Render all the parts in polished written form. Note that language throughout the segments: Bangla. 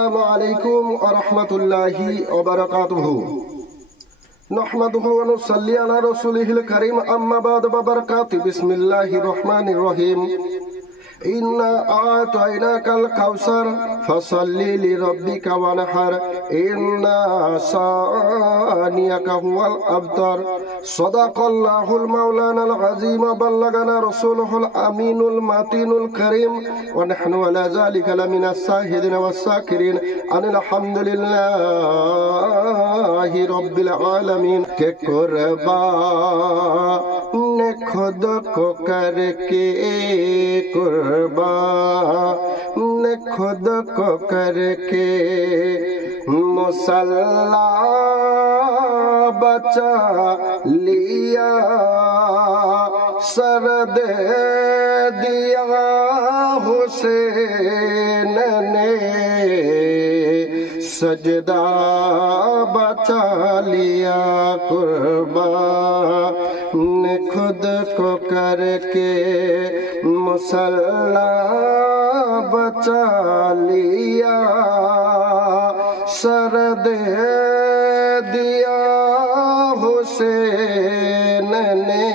السلام عليكم ورحمة الله وبركاته. نحمده ونصلي على رسوله الكريم أما بعد وبركاته. بسم الله الرحمن الرحيم. إنا أعطيناك الكوثر فصل لربك وانحر إن شانئك هو الأبتر. صدق الله المولانا العظيم بلغنا رسوله الأمين المتين الكريم ونحن على ذلك لمن الشاهدين والشاكرين أن الحمد لله رب العالمين. کہ قربان خود کو کر کے قربان خود کو کر کے مصلا بچا لیا سر دے دیا حسین نے سجدہ بچا لیا قربان خود کو کر کے مصلا بچا لیا سر دے دیا حسین نے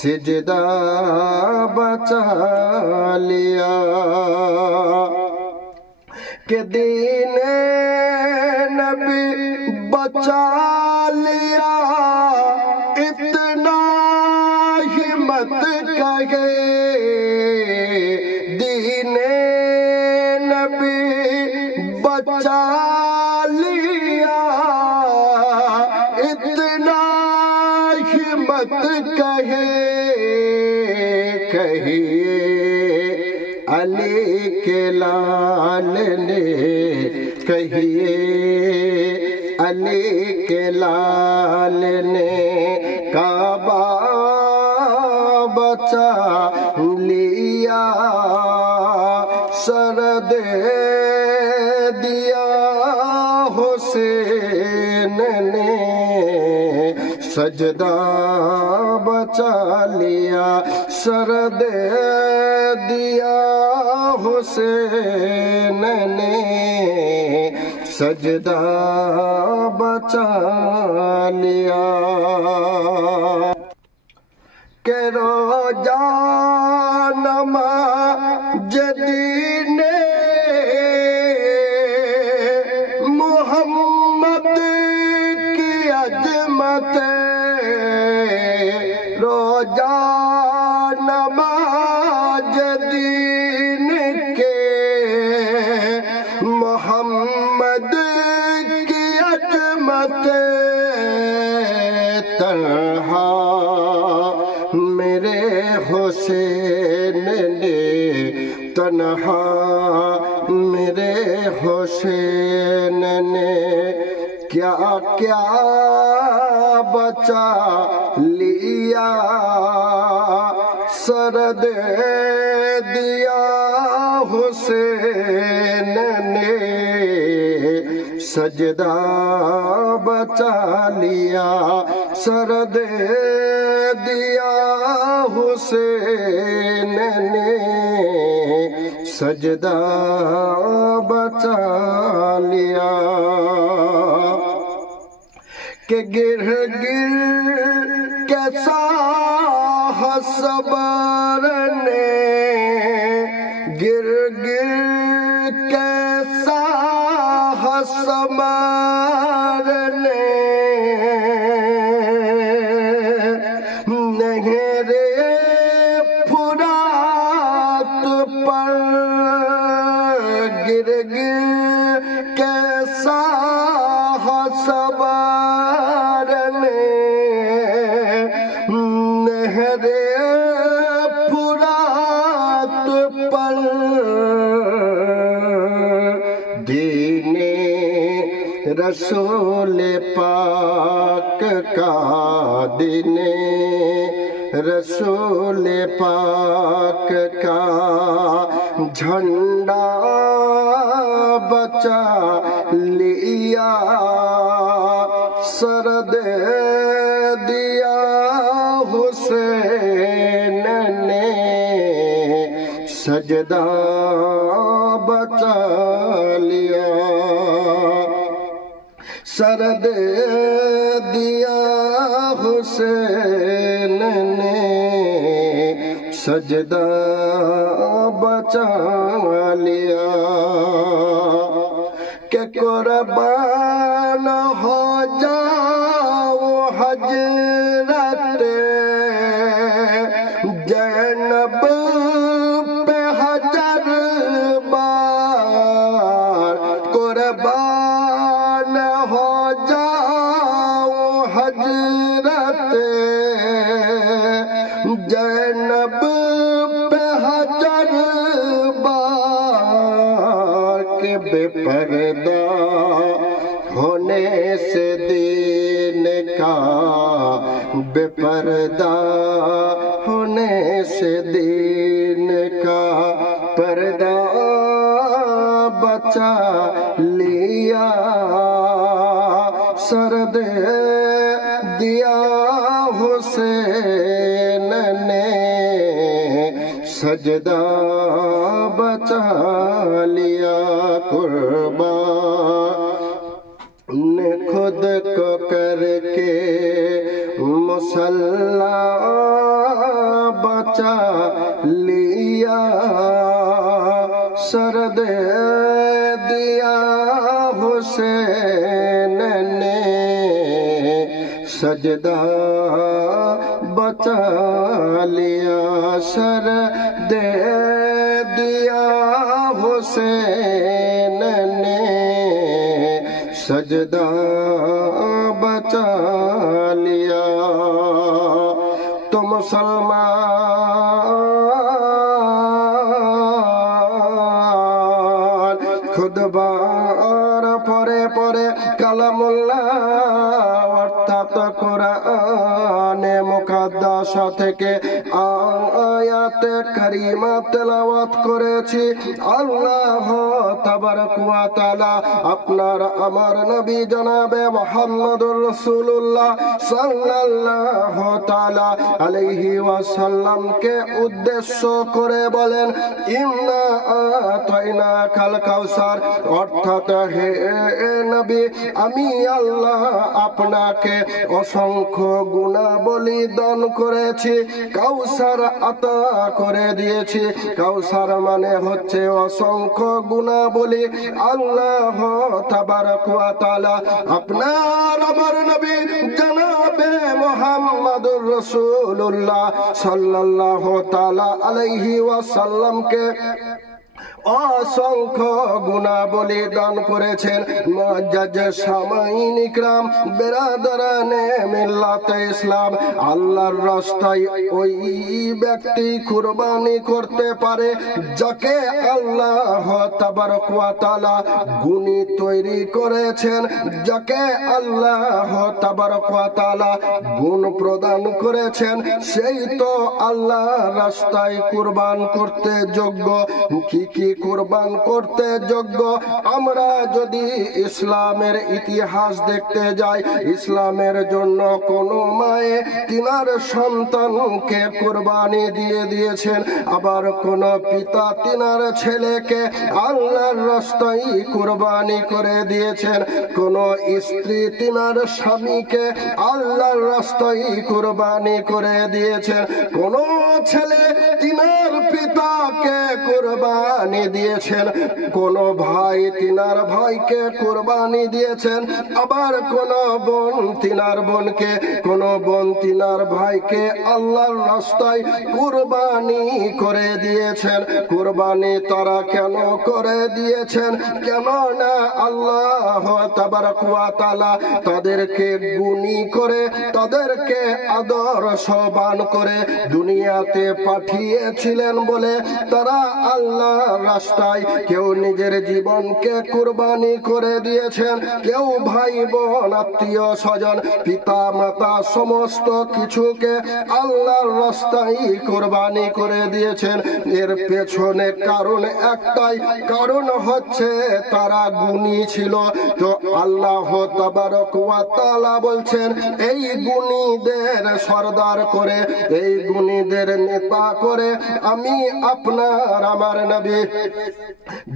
سجدہ بچا لیا. کہ دین نبی بچا لیا اتنا ہی مت کہے. دین نبی بچا لیا اتنا ہی مت کہے. کہیے علی کے لال نے کہیے علی کے لال نے کعبہ بچا لیا سر دے دیا حسین نے سجدہ بچا لیا سر دے دیا حسین نے سجدہ بچا لیا. کہ روزہ نماز دین محمد کی عظمت روزہ نماز دین کے محمد کی عظمت تنہا میرے حسین نے تنہا میرے حسین نے کیا کیا بچا لیا سر دے دیا حسین نے سجدہ بچا لیا سر دے دیا حسین نے سجدہ بچا لیا. کہ گر گر کیسا صبر نے گر گر کیسا صبر نے نہر فرات پر گر گر کیسا صبر نے نہر فرات پر دین رسول پاک کا دین رسول پاک کا جھنڈا بچا لیا سر دے دیا حسین نے سجدہ بچا लिया सर दे दिया हुसैन ने सजदा बचा लिया के कुर्बान हो जाओ हजरत ज़ैनब पे हज़ार बार कुर्बान हो जाओ हजरत ज़ैनब पे हज़ार बार के बेपर्दा होने से दीन का बेपर्दा होने से दीन का पर्दा बचा लिया सर दे दिया हुसैन ने सजदा बचा लिया कुर्बान खुद को करके मुसल्ला बचा लिया सर दे दिया हुसैन ने सजदा बचा लिया सर दे दिया हुसैन ने सजदा बचा लिया तो मुसलमान खुद बार परे परे কালামুল্লাহ অর্থাৎ কোরআনে মুকাদ্দাস থেকে আয়াতে কারিমা তেলাওয়াত করেছি। আল্লাহ তাবারক ওয়া তাআলা আপনার আমার নবী জনাবে মুহাম্মদুর রাসূলুল্লাহ সাল্লাল্লাহু তাআলা আলাইহি ওয়াসাল্লামকে উদ্দেশ্য করে বলেন ইন্না আতাইনাকাল কাউসার অর্থাৎ হে নবী আমি আল্লাহ আপনাকে অসংখ্য গুণাবলী দান করেছি, কাউসার আতা করে দিয়েছি। কাউসার মানে হচ্ছে অসংখ্য গুণাবলী। আল্লাহ তাবারক ওয়া তাআলা আপনার আমার নবী জনাবে মুহাম্মদুর রাসূলুল্লাহ সাল্লাল্লাহু তাআলা আলাইহি ওয়াসাল্লামকে অসংখ্য গুণাবলী দান করেছেন। মুআজ্জাজ সামাইন ইকরাম বেরাদারানে মিল্লাতে ইসলাম, আল্লাহর রাস্তায় ওই ব্যক্তি কুরবানি করতে পারে যাকে আল্লাহ তাবারক ওয়া তাআলা গুণী তৈরি করেছেন, যাকে আল্লাহ তাবারক ওয়া তাআলা গুণ প্রদান করেছেন, সেই তো আল্লাহর রাস্তায় কুরবান করতে যোগ্য। কি কি কুরবান করতে যোগ্য? আমরা যদি ইসলামের ইতিহাস দেখতে যাই, ইসলামের জন্য কোন মায়ে তিনার সন্তানকে কুরবানি দিয়ে দিয়েছেন, আবার কোন পিতা তিনার ছেলেকে আল্লাহর রাস্তায় কুরবানি করে দিয়েছেন, কোন স্ত্রী তিনার স্বামীকে আল্লাহর রাস্তায় কুরবানি করে দিয়েছেন, কোন ছেলে তিনার পিতাকে কুরবানি দিয়েছেন, কোন ভাই তিনার ভাইকে কুরবানি দিয়েছেন, আবার কোন বোন তিনার বোনকে, কোন বোন তিনার ভাইকে আল্লাহর রাস্তায় কুরবানি করে দিয়েছেন। কুরবানি তারা কেন করে দিয়েছেন? কেন না আল্লাহ তাবারক ওয়া তাআলা তাদেরকে গুণী করে, তাদেরকে আদর্শবান করে দুনিয়াতে পাঠিয়েছিলেন বলে তারা আল্লাহর রাস্তায় কেউ নিজের জীবনকে কুরবানি করে দিয়েছেন, কেউ ভাই বোন আত্মীয় স্বজন পিতা মাতা সমস্ত কিছুকে আল্লাহর রাস্তায় কুরবানি করে দিয়েছেন। এর পেছনে কারণ একটাই, কারণ হচ্ছে তারা গুণী ছিল। তো আল্লাহ তাবারক ওয়া তাআলা বলছেন এই গুণীদের সরদার করে, এই গুণীদের নেতা করে আমি আপনার আমার নবী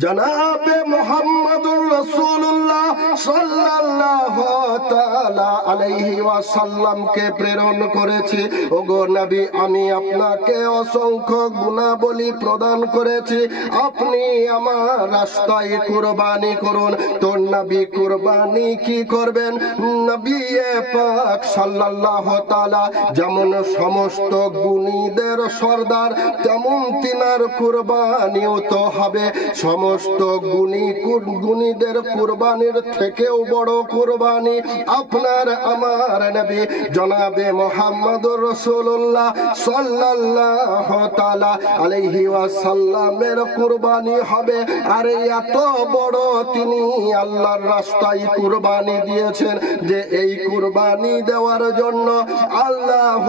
জনাবে মুহাম্মদুর রাসূলুল্লাহ সাল্লাল্লাহু তাআলা আলাইহি ওয়াসাল্লামকে প্রেরণ করেছি। ওগো নবী, আমি আপনাকে অসংখ্য গুণাবলী প্রদান করেছি, আপনি আমার রাস্তায় কুরবানি করুন। তো নবী কুরবানি কি করবেন? নবী পাক সাল্লাল্লাহু তাআলা যেমন সমস্ত গুণীদের সর্দার, তেমন তিনার কুরবানিও তো হবে সমস্ত গুণীদের কুরবানির থেকেও বড় কুরবানি আপনার আমার নবী জনাবে মুহাম্মদুর রাসূলুল্লাহ সাল্লাল্লাহু তাআলা আলাইহি ওয়াসাল্লামের কুরবানি হবে। আর এত বড় তিনি আল্লাহর রাস্তায় কুরবানি দিয়েছেন যে এই কুরবানি দেওয়ার জন্য আল্লাহ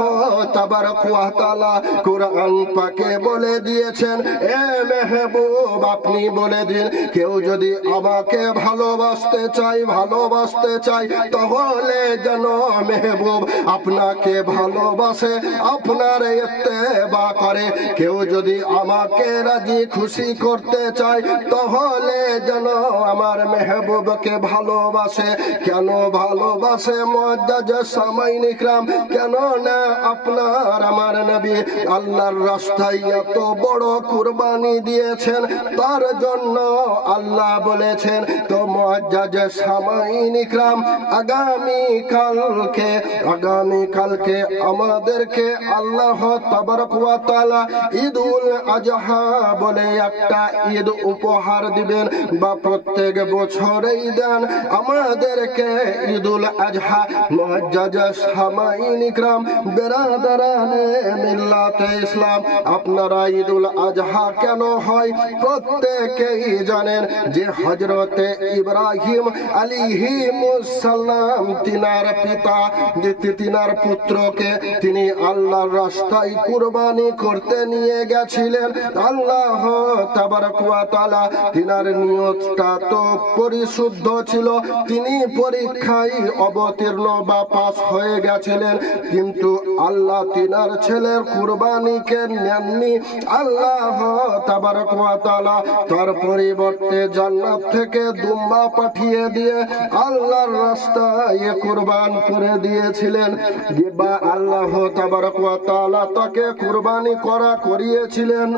তাবারক ওয়া তাআলা কুরআন পাকে বলে দিয়েছেন, এ মেহবুব আপনি বলে দিন, কেউ যদি আমাকে ভালোবাসতে চাই তাহলে যেন মেহবুব আপনাকে ভালোবাসে, আপনার ইত্তেবা করে। কেউ যদি আমাকে রাজি খুশি করতে চায় তাহলে যেন আমার মেহবুবকে ভালোবাসে। কেন ভালোবাসে মুআজ্জাজ সামাইন ইকরাম? কেন না আপনার আমার নবী আল্লাহর রাস্তায় এত বড় কুরবানি দিয়েছেন, তার জন্য আল্লাহ বলেছেন। তো মুআজ্জাজ সামাইন ইকরাম, আগামীকালকে আমাদেরকে আল্লাহ তাবারক ওয়া তাআলা ঈদুল আজহা বলে একটা ঈদ উপহার দিবেন, বা প্রত্যেক বছরেই দেন আমাদেরকে ঈদুল আজহা। মুআজ্জাজ সামাইন ইকরাম, বেরাদারানে মিল্লাতে ইসলাম, আপনারা ঈদুল আজহা কেন হয় প্রত্যেকেই জানেন যে হযরতে ইব্রাহিম আলাইহিস সালাম তিনার পিতা, তিনার পুত্রকে তিনি আল্লাহর রাস্তায় কুরবানি করতে নিয়ে গেছিলেন। আল্লাহ তাবারক ওয়া তাআলা তিনার নিয়তটা তো পরিশুদ্ধ ছিল, তিনি পরীক্ষায় অবতীর্ণ বা পাস হয়ে গেছিলেন, কিন্তু আল্লাহ তিনার ছেলের কুরবানিকে নেননি। আল্লাহ তাবারক ওয়া তাআলা তার পরিবর্তে জান্নাত থেকে দুম্বা পাঠিয়ে দিয়ে আল্লাহর রাস্তায় কুরবান করে দিয়েছিলেন, বা আল্লাহ তাবারক ওয়া তাআলা তাকে কুরবানি করিয়েছিলেন।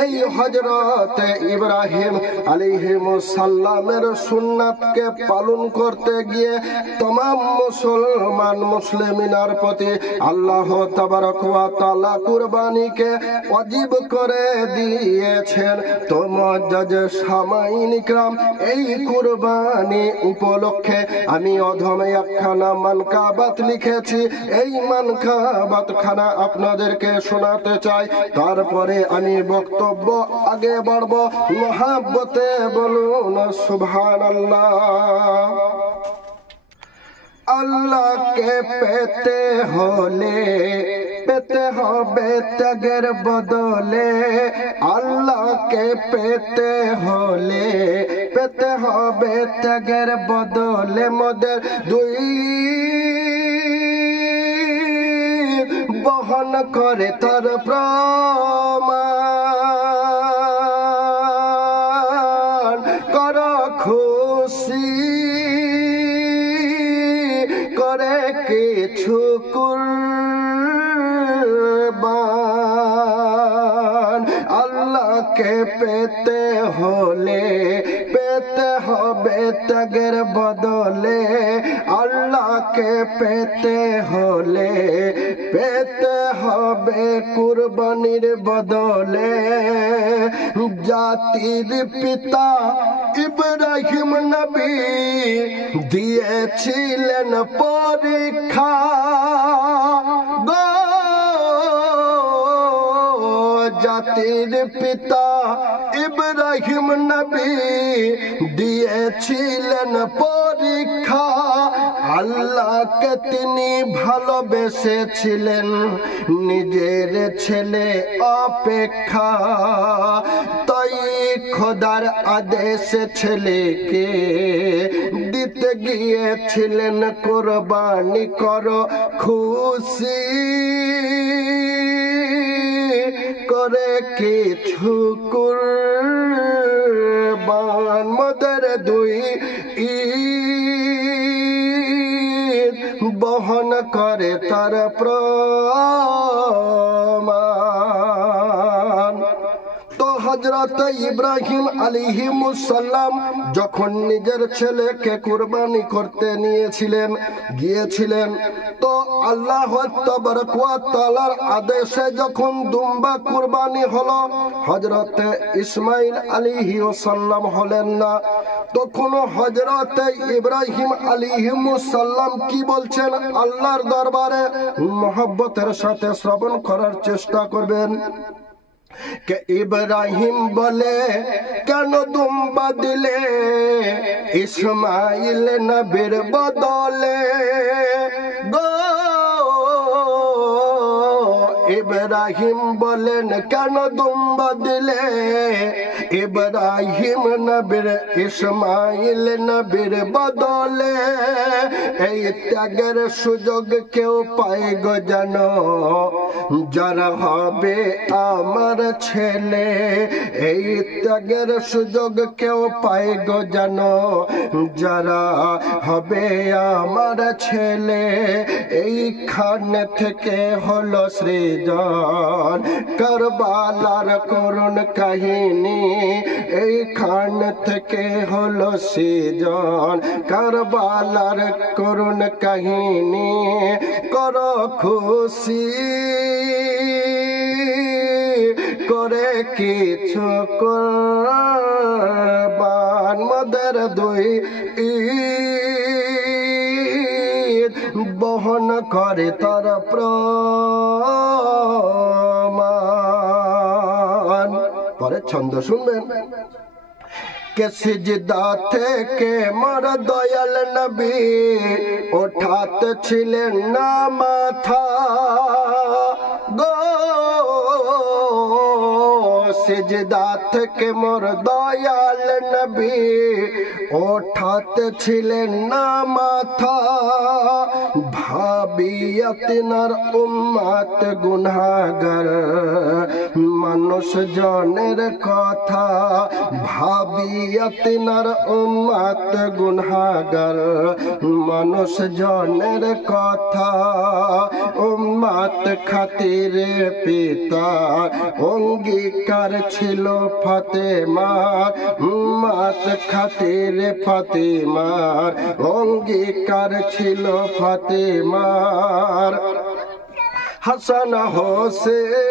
এই হযরত ইব্রাহিম আলাইহিস সালামের সুন্নাতকে পালন করতে গিয়ে तमाम মুসলিমিনার প্রতি আল্লাহ তাবারক ওয়া তাআলা কুরবানিকে ওয়াজিব করে দিয়েছেন। তো মুআজ্জাজ সামাইন ইকরাম, এই কুরবানি উপলক্ষে আমি অধমে একখানা মানকাবাত লিখেছি, এই মানকাবাত খানা আপনাদেরকে শোনাতে চাই, তারপরে আমি বক্তব্য আগে বাড়বো। মহাব্বতে বলুন সুবহানাল্লাহ। আল্লাহকে পেতে হবে ত্যাগের বদলে, আল্লাহকে পেতে হবে ত্যাগের বদলে, মোদের দুই বহন করে তার প্রমাণ কর খুশি করে কিছু কুরবান। আল্লাহকে পেতে হবে ত্যাগের বদলে, আল্লাহকে পেতে হবে কুরবানির বদলে। জাতির পিতা ইব্রাহিম নবী দিয়েছিলেন পরীক্ষা, জাতির পিতা ইব্রাহিম নবী দিয়েছিলেন পরীক্ষা। আল্লাহকে তিনি ভালোবেসেছিলেন নিজের ছেলে অপেক্ষা, তাই খোদার আদেশ ছেলেকে দিতে গিয়েছিলেন কুরবানি করো খুশি করে কিছু কুরবান মোদের দুই ঈদ বহন করে তার প্রমাণ। তো হযরত ইব্রাহিম আলাইহিসসালাম যখন নিজের ছেলেকে কুরবানি করতে গিয়েছিলেন, তো আল্লাহ তাবারক ওয়া তাআলার আদেশে যখন দুম্বা কুরবানি হলো, হযরত ইসমাঈল আলাইহিসসালাম হলেন না। তখন হযরত ইব্রাহিম আলাইহিসসালাম কি বলছেন আল্লাহর দরবারে মহব্বতের সাথে শ্রবণ করার চেষ্টা করবেন। কে ইব্রাহিম বলে, কেন দুম্বা দিলে ইসমাঈল নবীর বদলে গো? ইব্রাহিম বলেন, কেন দুম্বা দিলে ইব্রাহিম নবীর ইসমাঈল নবীর বদলে? এই ত্যাগের সুযোগ কেউ পায় গো জানো, যারা হবে আমার ছেলে। এই ত্যাগের সুযোগ কেউ পায় গো জানো, যারা হবে আমার ছেলে। এইখান থেকে হলো সৃজন কারবালার করুণ কাহিনী। এইখান থেকে হলো সৃজন কারবালার করুণ কাহিনী। করো খুশি করে কিছু কুরবান মোদের দুই ঈদ বহন করে তার প্রমাণ। পরে ছন্দ শুনবেন। কে সিজদা থেকে মোর দয়াল নবী ওঠাতে ছিলেন না মাথা গো? সিজদা থেকে মোর দয়াল নবী ওঠাতে ছিলেন না মাথা। ভাবিয়া তিনার উম্মত গুনাহগার মানুষ জনের কথা। ভাবিয়া তিনার উম্মত গুনাহগার মানুষ জনের কথা। উম্মত খাতিরে পিতা অঙ্গীকার ছিল ফাতেমার। উম্মত খাতিরে ফাতেমার অঙ্গীকার ছিল ফাতেমার। হাসান হোসেন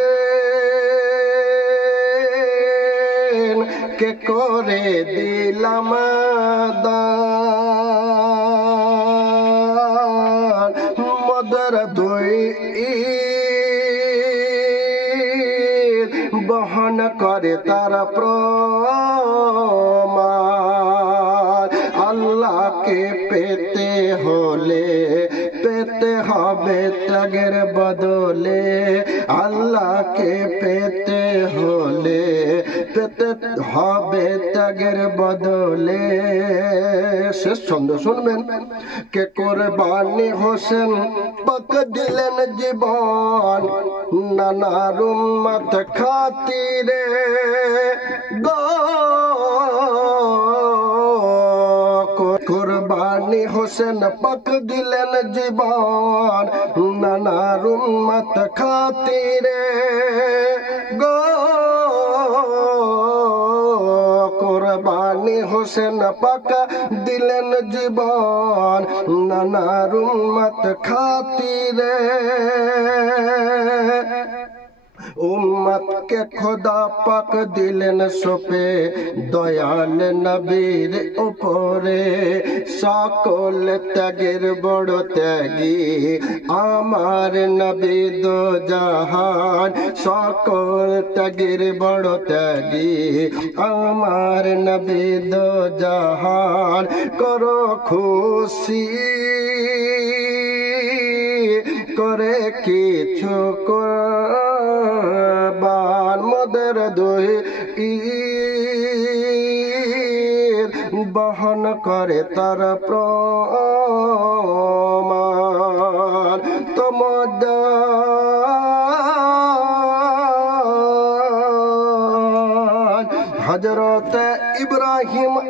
কে করে দিলাম দান মোদের দুই ঈদ বহন করে তার প্রমাণ। আল্লাহকে পেতে হলে পেতে হবে ত্যাগের বদলে। আল্লাহকে পেতে হলে পেতে হবে ত্যাগের বদলে। শেষ ছন্দ শুনবেন। কে কুরবানি হোসেন পাক দিলেন জীবন নানার উম্মত খাতিরে গো? কুরবানি হোসেন পাক দিলেন জীবন নানার উম্মত খাতিরে গো? কুরবানি হোসেন পাক দিলেন জীবন নানার উম্মত খাতিরে। উম্মত কে খোদা পাক দিলেন সোপে দয়াল নবীর উপরে। সকল ত্যাগের বড় ত্যাগী আমার নবী দো জাহান। সকল ত্যাগের বড় ত্যাগী আমার নবী দো জাহান। করো খুশি করে কিছু কুরবান মোদের দুই ঈদ বহন করে তার প্রমাণ। তোমার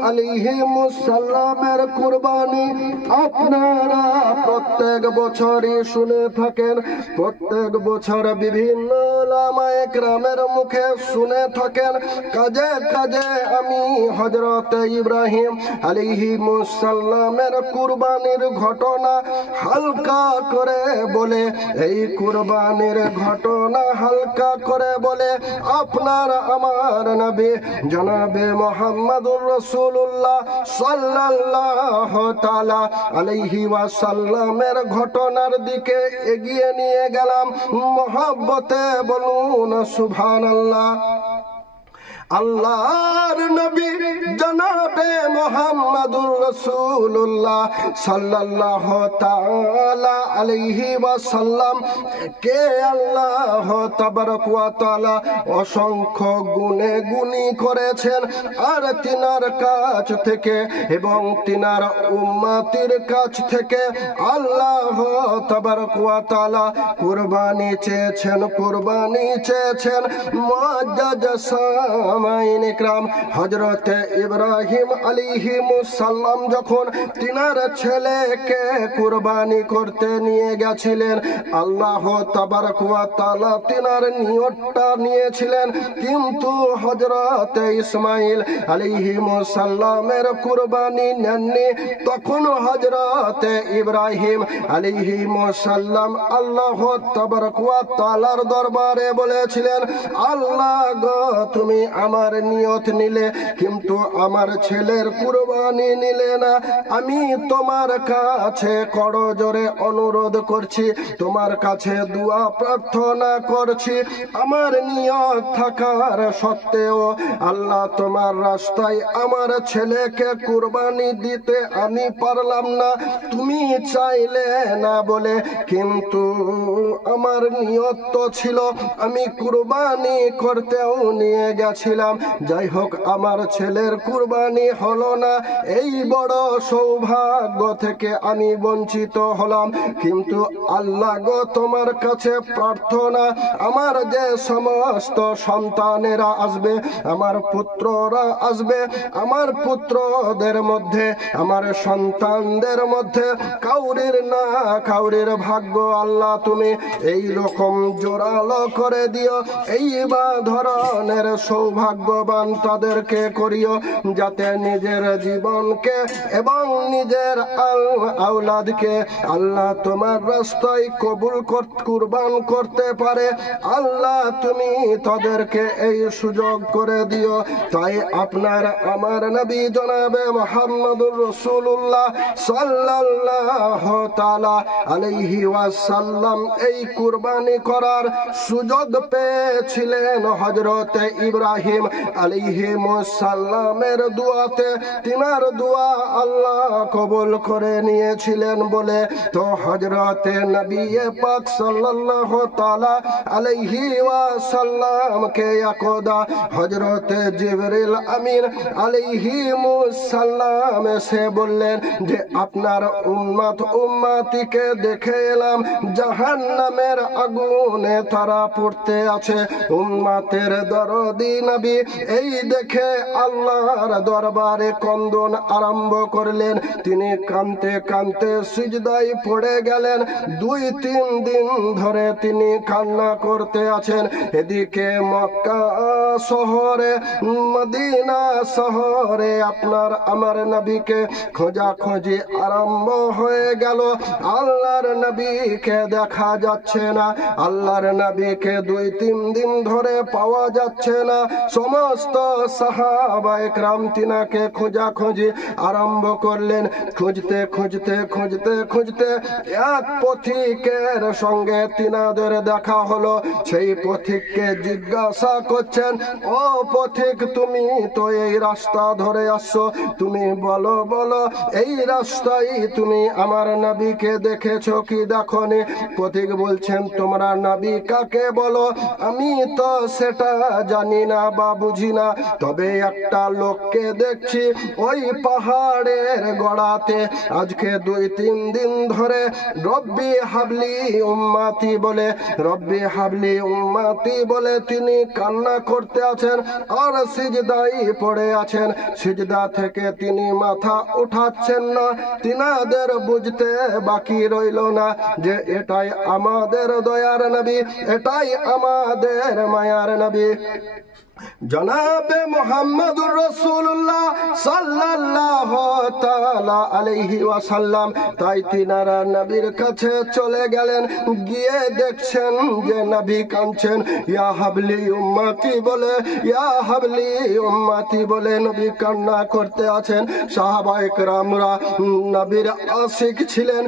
আলাইহিমুস সালামের কুরবানি আপনারা প্রত্যেক বছরই শুনে থাকেন, প্রত্যেক বছর বিভিন্ন উলামায়ে কেরামের মুখে শুনে থাকেন। কাজে কাজে আমি হযরত ইব্রাহিম আলাইহিমুস সালামের কুরবানির ঘটনা হালকা করে বলে, এই কুরবানির ঘটনা হালকা করে বলে আপনার আমার নবী জনাবে মুহাম্মদুর রাসূলুল্লাহ সাল্লাল্লাহু তাআলা আলাইহি ওয়াসাল্লামের ঘটনার দিকে এগিয়ে নিয়ে গেলাম। মহব্বতে বলুন সুবহানাল্লাহ। আল্লাহর নবী জনাবে মুহাম্মদুর রাসূলুল্লাহ সাল্লাল্লাহু তাআলা আলাইহি ওয়াসাল্লাম কে আল্লাহ তাবারক ওয়া তাআলা অসংখ্য গুণে গুণী করেছেন। আর তিনার কাছ থেকে এবং তিনার উম্মতের কাছ থেকে আল্লাহ তাবারক ওয়া তাআলা কুরবানি চেয়েছেন, কুরবানি চেয়েছেন। মুআজ্জাজ সামাইন ইকরাম হযরত ইব্রাহিম আলাইহিমুস সালাম যখন তিনার ছেলেকে কুরবানি করতে নিয়ে গেছিলেন, আল্লাহ তাবারক ওয়া তাআলা তিনার নিয়তটা নিয়েছিলেন, কিন্তু হযরত ইসমাইল আলাইহিমুস সালামের কুরবানি নেননি। তখন হযরত ইব্রাহিম আলাইহিমুস সালাম আল্লাহ তাবারক ওয়া তাআলার দরবারে বলেছিলেন, আল্লাহ গো তুমি আমার নিয়ত নিলে কিন্তু আমার ছেলের কুরবানি নিলে না। আমি তোমার কাছে করজোরে অনুরোধ করছি, তোমার কাছে দোয়া প্রার্থনা করছি, আমার নিয়ত থাকার সত্ত্বেও আল্লাহ তোমার রাস্তায় আমার ছেলেকে কুরবানি দিতে আমি পারলাম না। তুমি চাইলে না বলে, কিন্তু আমার নিয়ত তো ছিল আমি কুরবানি করতেও নিয়ে গেছিলাম। যাই হোক, আমার ছেলের কুরবানি হলো না, এই বড় সৌভাগ্য থেকে আমি বঞ্চিত হলাম। কিন্তু আল্লাহ গো তোমার কাছে প্রার্থনা, আমার যে সমস্ত সন্তানেরা আসবে, আমার পুত্ররা আসবে, আমার পুত্রদের মধ্যে, আমার সন্তানদের মধ্যে কাউরির না কাউরির ভাগ্য আল্লাহ তুমি এই রকম জোরালো করে দিও, এই বা ধরনের সৌভাগ্যবান তাদেরকে করিও, যাতে নিজের জীবনকে এবং নিজের আওলাদকে আল্লাহ তোমার রাস্তায় কবুল কুরবান করতে পারে। আল্লাহ তুমি তাদেরকে এই সুযোগ করে দিও। তাই আপনার আমার নবী জনাবে মুহাম্মদুর রাসূলুল্লাহ সাল্লাল্লাহু তাআলা আলাইহি ওয়াসাল্লাম এই কুরবানি করার সুযোগ পেয়েছিলেন হযরত ইব্রাহিম আলাইহিমুস সালামের দোয়াতে। তিনার দোয়া আল্লাহ কবুল করে নিয়েছিলেন বলে তো হযরত নবী পাক সাল্লাল্লাহু তাআলা আলাইহি ওয়াসাল্লামকে একদা হযরত জিবরিল আমিন আলাইহিমুস সালাম এসে বললেন যে আপনার উম্মতিকে দেখে এলাম জাহান্নামের আগুনে তারা পড়তে আছে। উম্মতের দরদি নবী এই দেখে আল্লাহর দরবারে কন্দন আরম্ভ করলেন। তিনি কাঁদতে কাঁদতে সিজদায় পড়ে গেলেন। 2-3 দিন ধরে তিনি কান্না করতে আছেন। এদিকে মক্কা শহরে, মদিনা শহরে আপনার আমার নবীকে খোঁজাখুঁজি আরম্ভ হয়ে গেল। আল্লাহর নবীকে দেখা যাচ্ছে না, আল্লাহর নবীকে 2-3 দিন ধরে পাওয়া যাচ্ছে না। সমস্ত সাহাবায়ে কেরাম তিনাকে খোঁজাখুঁজি আরম্ভ করলেন। খুঁজতে খুঁজতে খুঁজতে খুঁজতে এক পথিকের সঙ্গে তিনাদের দেখা হলো। সেই পথিককে জিজ্ঞাসা করছেন, ও পথিক তুমি তো এই রাস্তা ধরে আসছো, তুমি বলো বলো এই রাস্তায় তুমি আমার নবীকে দেখেছো কি দেখোনি? পথিক বলছেন, তোমরা নবী কাকে বলো? আমি তো সেটা জানি না বা বুঝি না, তবে একটা লোককে দেখছি ওই পাহাড়ের গোড়াতে আজকে 2-3 দিন ধরে রব্বি হাবলি উম্মতি বলে, রব্বি হাবলি উম্মতি বলে তিনি কান্না করতে আছেন আর সিজদায় পড়ে আছেন। সিজদা থেকে তিনি মাথা উঠাচ্ছেন না। তিনাদের বুঝতে বাকি রইল না যে এটাই আমাদের দয়ার নবী, এটাই আমাদের মায়ার নবী জনাবে মুহাম্মদুর রাসূলুল্লাহ সাল্লাল্লাহু তাআলা আলাইহি ওয়াসাল্লাম। তাই তিনারা নবীর কাছে চলে গেলেন, গিয়ে দেখছেন যে নবী কাঁদছেন, ইয়া হাবলি উম্মতি বলে, ইয়া হাবলি উম্মতি বলে নবী কান্না করতে আছেন। সাহাবায়ে কেরামরা নবীর আশিক ছিলেন,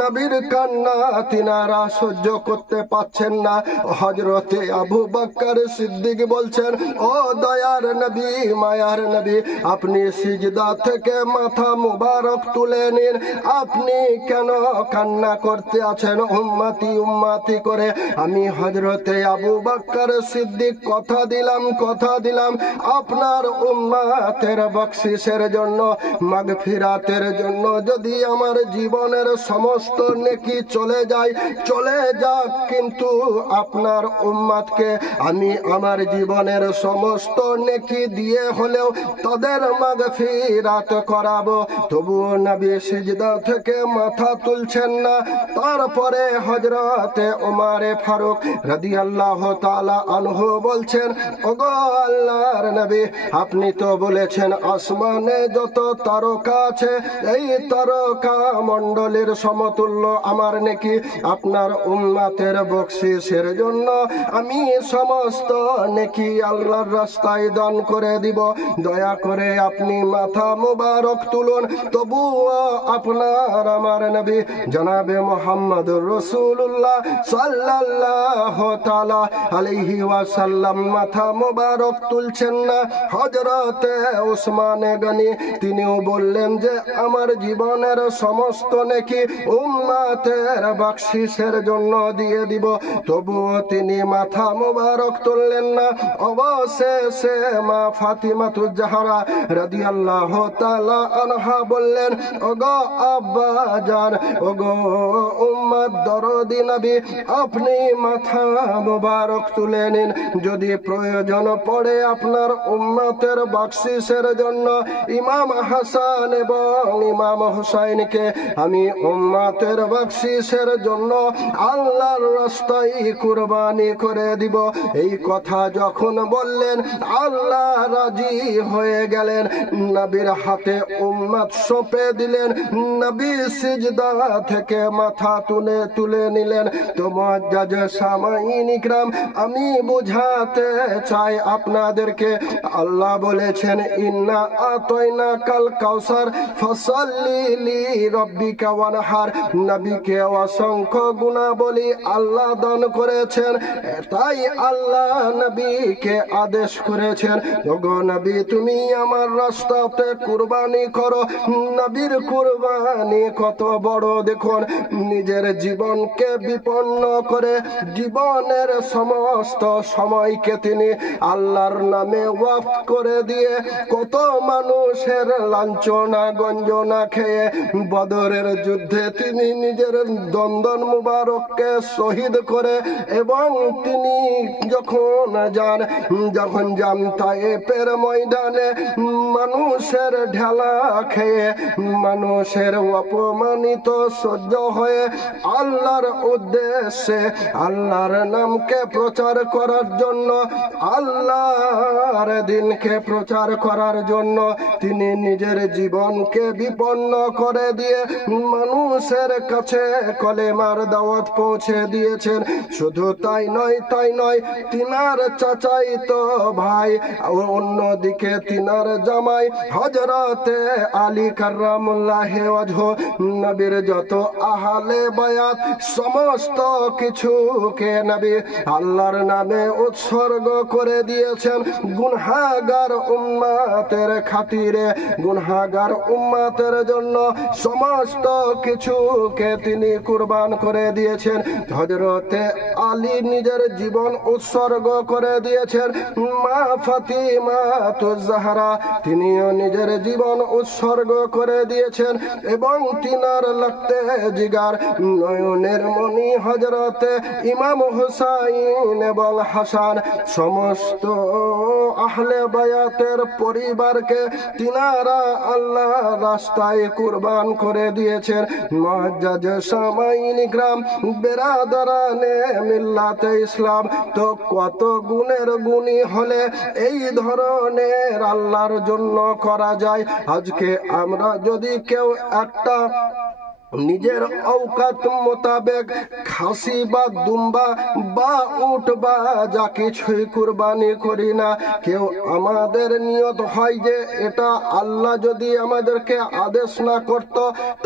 নবীর কান্না তিনারা সহ্য করতে পাচ্ছেন না। হযরতে আবু বকর সিদ্দিক বলছেন, ও দয়ার নবী, মায়ার নবী, আপনি সিজদা থেকে মাথা মুবারক তুলে নিন। আপনি কেন কান্না করতে আছেন উম্মতি উম্মতি করে? আমি হযরতে আবু বকর সিদ্দিক কথা দিলাম আপনার উম্মতের বকশিসের জন্য, মাগফিরাতের জন্য যদি আমার জীবনের সমস্ত নেকি চলে যাক, কিন্তু আপনার উম্মতকে আমি আমার জীবনের সমস্ত নেকি দিয়ে হলেও তাদের মাগফিরাত করাবো। তবুও নবী সিজদা থেকে মাথা তুলছেন না। তারপরে হযরতে ওমর ফারুক রাদিয়াল্লাহু তাআলা আনহু বলছেন, ওগো আল্লাহর নবী, আপনি তো বলেছেন আসমানে যত তারকা আছে এই তারকা মণ্ডলীর সমতুল্য আমার নেকি। আপনার উম্মতের বকশিসের জন্য আমি সমস্ত নেকি আল্লাহর রাস্তায় দান করে দিব। দয়া করে আপনি মাথা মুবারক তুলুন। তবুও আপনার আমার নবী জনাবে মুহাম্মদুর রাসূলুল্লাহ সাল্লাল্লাহু তাআলা আলাইহি ওয়াসাল্লাম মাথা মুবারক তুলছেন না। হযরতে ওসমান গনি তিনিও বললেন যে আমার জীবনের সমস্ত নেকি উম্মতের বকশিসের জন্য দিয়ে দিব। তবুও তিনি মাথা মুবারক তুললেন না। অবশেষে মা ফাতিমাতুজ জাহরা রাদিয়াল্লাহু তাআলা আনহা বললেন, ওগো আব্বা জান, ওগো উম্মত দরদি নবী, আপনি মাথা মুবারক তুলে নিন। যদি প্রয়োজন পড়ে আপনার উম্মতের বকশিসের জন্য ইমাম হাসান এবং ইমাম হুসাইনকে আমি উম্মতের বকশিসের জন্য আল্লাহর রাস্তায় কুরবানি করে দিব। এই কথা যখন বললেন আল্লাহ রাজি হয়ে গেলেন। নবীর হাতে উম্মত সঁপে দিলেন। নবী সিজদা থেকে মাথা তুলে নিলেন। তো মুআজ্জাজ সামাঈন ইকরাম, আমি বুঝাতে চাই আপনাদেরকে, আল্লাহ বলেছেন ইন্না আতাইনাকাল কাউসার ফাসাল্লি লিরাব্বিকা ওয়ানহার। নবীকে অসংখ্য গুণাবলী আল্লাহ দান করেছেন। তাই আল্লাহ নবীকে আদেশ করেছেন, ওগো নবী, তুমি আমার রাস্তাতে কুরবানি করো। নবীর কুরবানি কত বড় দেখুন। নিজের জীবনকে বিপন্ন করে জীবনের সমস্ত সময়কে তিনি আল্লাহর নামে ওয়াকফ করে দিয়ে কত মানুষের লাঞ্ছনা গঞ্জনা খেয়ে বদরের যুদ্ধে তিনি নিজের দন্দন মুবারককে শহীদ করে এবং তিনি যখন যান তায়েফের ময়দানে মানুষের ঢেলা খেয়ে মানুষের অপমানিত সহ্য হয়ে আল্লাহর উদ্দেশ্যে আল্লাহর নামকে প্রচার করার জন্য, আল্লাহর দিনকে প্রচার করার জন্য তিনি নিজের জীবনকে বিপন্ন করে দিয়ে মানুষের কাছে কলেমার দাওয়াত পৌঁছে দিয়েছেন। শুধু তাই নয়, তিনার চাচাইতো ভাই, অন্যদিকে তিনার জামাই হযরতে আলী আলী কাররামুল্লাহ ওয়াজহ, নবীর যত আহলে বায়াত সমস্ত কিছুকে নবী আল্লাহর নামে উৎসর্গ করে দিয়েছেন গুনাহগার উম্মতের খাতিরে, গুনাহগার উম্মতের জন্য সমস্ত কিছুকে তিনি কুরবান করে দিয়েছেন। হযরতে আলী নিজের জীবন উৎসর্গ করে দিয়েছেন। মা ফাতিমা তুজ-জাহরা তিনিও নিজের জীবন উৎসর্গ করে দিয়েছেন এবং তিনার লাগতে জিগার নয়নের মণি হযরতে ইমাম হুসাইন এবং হাসান সমস্ত আহলে বায়াতের পরিবারকে তিনারা আল্লাহ রাস্তায় কুরবান করে দিয়েছেন। মুআজ্জাজ সামাইন ইকরাম বেরাদারানে মিল্লাতে ইসলাম, তো কত গুণের গুণী হলে এই ধরনের আল্লাহর জন্য করা যায়। আজকে আমরা যদি কেউ একটা নিজের औकात মোতাবেক খাসি বা দুম্বা বা উট বা যা কিছুই কুরবানি করি না, কেউ আমাদের নিয়ত হয় যে এটা আল্লাহ যদি আমাদেরকে আদেশ না করত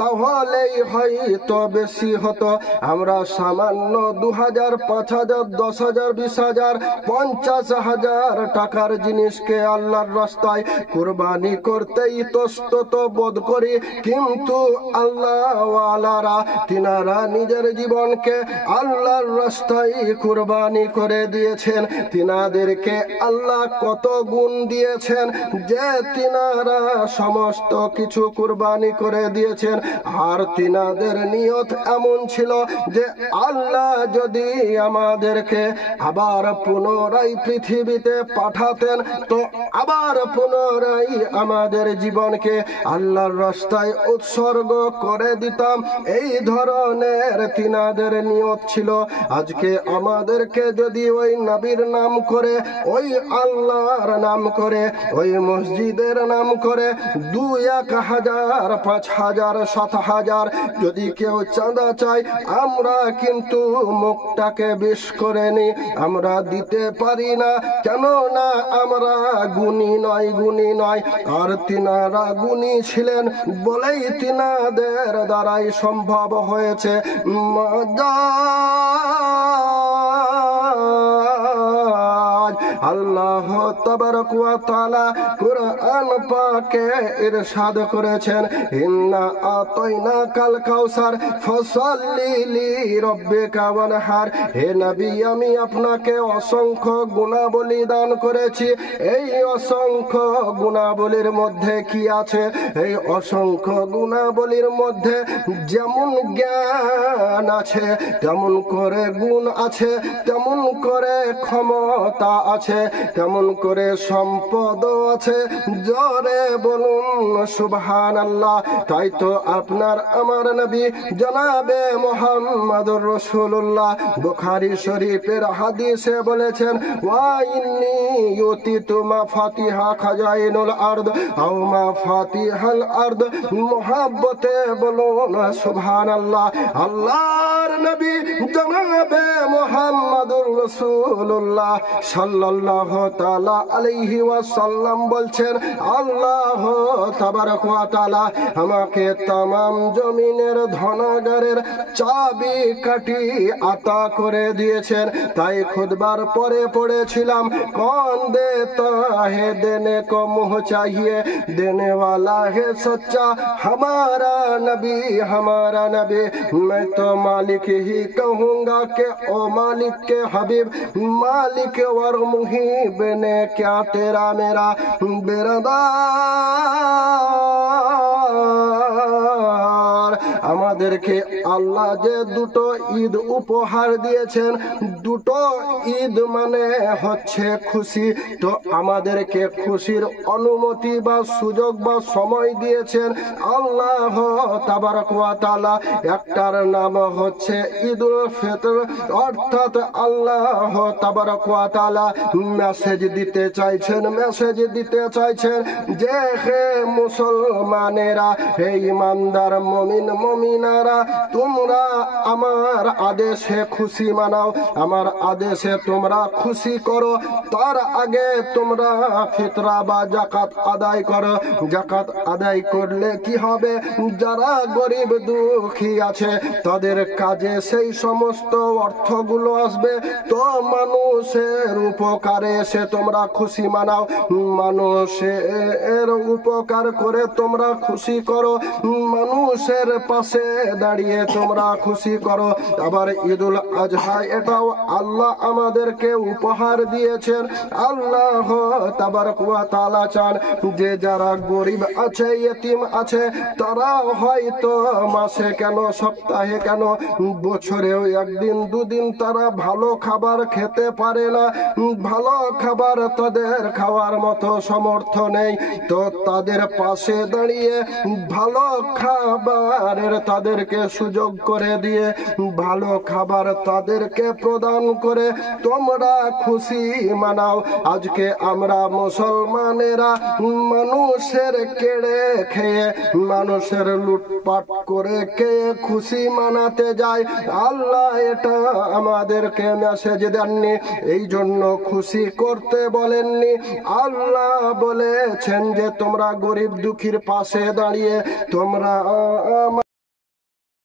তাহলেই হয়তো বেশি হতো, আমরা সামান্য 2000, 5000, 10,000, 20,000, 50,000 টাকার জিনিসকে আল্লাহর রাস্তায় কুরবানি করতেই ইতস্তত বোধ করি, কিন্তু আল্লাহ ওয়ালারা তিনারা নিজের জীবনকে আল্লাহর রাস্তায় কুরবানি করে দিয়েছেন। তিনাদেরকে আল্লাহ কত গুণ দিয়েছেন যে তিনারা সমস্ত কিছু কুরবানি করে দিয়েছেন। আর তিনাদের নিয়ত এমন ছিল যে আল্লাহ যদি আমাদেরকে আবার পুনরায় পৃথিবীতে পাঠাতেন তো আবার পুনরায় আমাদের জীবনকে আল্লাহর রাস্তায় উৎসর্গ করে দিতাম, এই ধরনের তিনাদের নিয়ত ছিল। আজকে আমাদেরকে যদি ওই নবীর নাম করে, ওই আল্লাহর নাম করে, ওই মসজিদের নাম করে 2,000, 5,000, 7,000 যদি কেউ চাঁদা চায়, আমরা কিন্তু মুখটাকে বিষ করে নি, আমরা দিতে পারি না, কেন না আমরা গুণী নয়। আর তিনারা গুণী ছিলেন বলেই তিনাদের দ্বারাই সম্ভব হয়েছে। আল্লাহ তাবারক ওয়া তাআলা কুরআন পাকে ইরশাদ করেছেন, ইন্না আতাইনাকাল কাউসার ফাসাল্লি লিরাব্বিকা ওয়ানহার। হে নবী, আমি আপনাকে অসংখ্য গুণাবলী দান করেছি। এই অসংখ্য গুণাবলীর মধ্যে কি আছে? এই অসংখ্য গুণাবলীর মধ্যে যেমন জ্ঞান আছে, তেমন করে গুণ আছে, তেমন করে ক্ষমতা আছে, তেমন করে সম্পদ আছে। জোরে বলুন সুবহানাল্লাহ। তাই তো আপনার আমার নবী জনাবে মুহাম্মদুর রাসূলুল্লাহ বুখারী শরীফের হাদিসে বলেছেন, ওয়া ইন্নী ইউতিতু মাফাতিহা খাজাইনুল আরদ আও মাফাতিহাল আরদ। মুহাব্বতে বলুন সুবহানাল্লাহ। আল্লাহর নবী জনাবে মুহাম্মদুর রাসূলুল্লাহ সাল্লাল্লাহু তাআলা আলাইহি ওয়াসাল্লাম বলছেন, আল্লাহ তাবারক ওয়া তাআলা আমাকে तमाम জমিনের ধনাগারের চাবি কাঠি আতা করে দিয়েছেন। তাই খুতবার পরে পড়েছিলাম, कौन देता है देने को मुँह चाहिए, देने वाला है सच्चा हमारा नबी। मैं तो मालिक ही कहूँगा कि ओ मालिक के हबीब, मालिक और मुहीब ने क्या तेरा मेरा बिरदार। আমাদেরকে আল্লাহ যে দুটো ঈদ উপহার দিয়েছেন, দুটো ঈদ মানে হচ্ছে খুশি, তো আমাদেরকে খুশির অনুমতি বা সুযোগ বা সময় দিয়েছেন আল্লাহ তাবারক ওয়া তাআলা। একটার নাম হচ্ছে ঈদুল ফিতর, অর্থাৎ আল্লাহ তাবারক ওয়া তাআলা মেসেজ দিতে চাইছেন যে হে মুসলমানেরা, হে ইমানদার মুমিন মুমিনা, ভাইয়ারা, তোমরা আমার আদেশে খুশি মানাও, আমার আদেশে তোমরা খুশি করো। তার আগে তোমরা ফিতরা বা যাকাত আদায় করো। যাকাত আদায় করলে কি হবে? যারা গরিব দুঃখী আছে তাদের কাজে সেই সমস্ত অর্থগুলো আসবে। তো মানুষের উপকারে এসে তোমরা খুশি মানাও, মানুষের উপকার করে তোমরা খুশি করো, মানুষের পাশে দাঁড়িয়ে তোমরা খুশি করো। আবার ঈদুল আজহা এটাও আল্লাহ আমাদেরকে উপহার দিয়েছেন। আল্লাহ তাবারক ওয়া তাআলা চান যে যারা গরিব আছে, ইতিম আছে, তারা হয়তো মাসে কেন, সপ্তাহে কেন, বছরেও একদিন দুদিন তারা ভালো খাবার খেতে পারে না, ভালো খাবার তাদের খাওয়ার মতো সামর্থ্য নেই। তো তাদের পাশে দাঁড়িয়ে ভালো খাবারের তাদেরকে সুযোগ করে দিয়ে ভালো খাবার তাদেরকে প্রদান করে তোমরা খুশি মানাও। আজকে আমরা মুসলমানেরা মানুষের কেড়ে খেয়ে, মানুষের লুটপাট করে খেয়ে খুশি মানাতে যাই। আল্লাহ এটা আমাদেরকে মেসেজ দেননি, এই জন্য খুশি করতে বলেননি। আল্লাহ বলেছেন যে তোমরা গরিব দুঃখীর পাশে দাঁড়িয়ে তোমরা